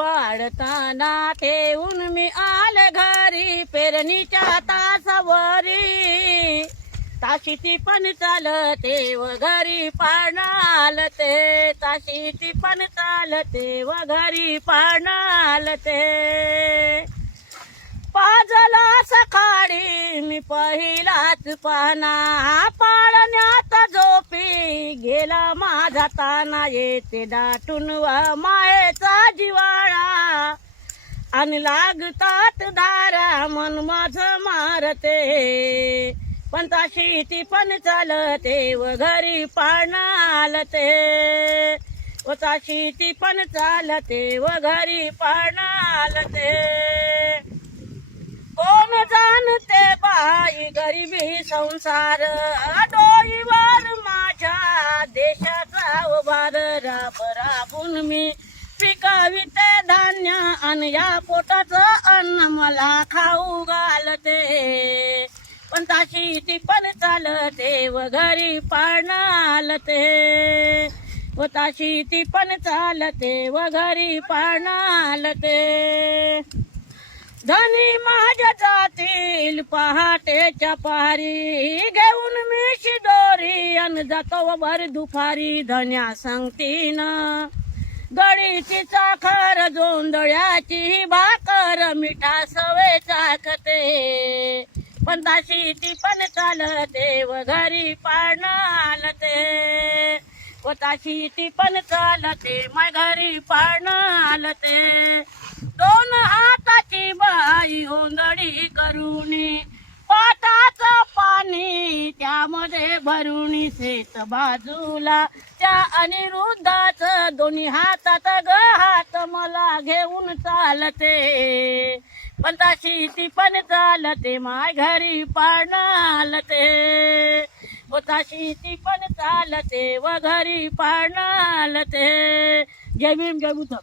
पाडताना ठेवून मी आले घरी पेरणीच्या तासावरी ताशी ती पण चालते व घरी पाळणालते ताशी ती पण चालते व घरी पाळणालते पाजला सकाळी मी पहिलाच पाना पाळण्यात झोपी गेला माझा ताना येते दाटून व मायेचा जिवाळा आणि लागतात धारा मन माझं मारते पण ताशी ती पण चालते व घरी पाळणालते व ताशी ती पण चालते व घरी पाळणालते कोण जाणते बाई गरिबी संसार डोईवर माझ्या देशाचा उभार राब राबून मी पिकाविते धान्य आणि या पोटाचं अन्न मला खाऊ घालते पण ताशी ती पण चालते व घरी पाळणालते व ताशी ती पण चालते व घरी पाळणालते धनी माझ्या जातील पहाटेच्या पारी घेऊन मी शिदोरी अन जातो भर दुपारी धन्या सांगतीन गडीची चाखर जोंधळ्याची भाकर मिठा सवे चाकते पण ताशी ती पण चालते व घरी पाळणालते व ताशी ती पण चालते मा घरी पाळणालते दोन हाताची बाई ओंदडी करूनी पाटाचं पाणी त्यामध्ये भरूनी शेत बाजूला त्या अनिरुद्धाचं दोन्ही हातात ग हात मला घेऊन चालते पण ताशी ती पण चालते माय घरी पाळणालते व ताशी ती पण चालते व घरी पाळणालते जय भीम जय बुद्ध.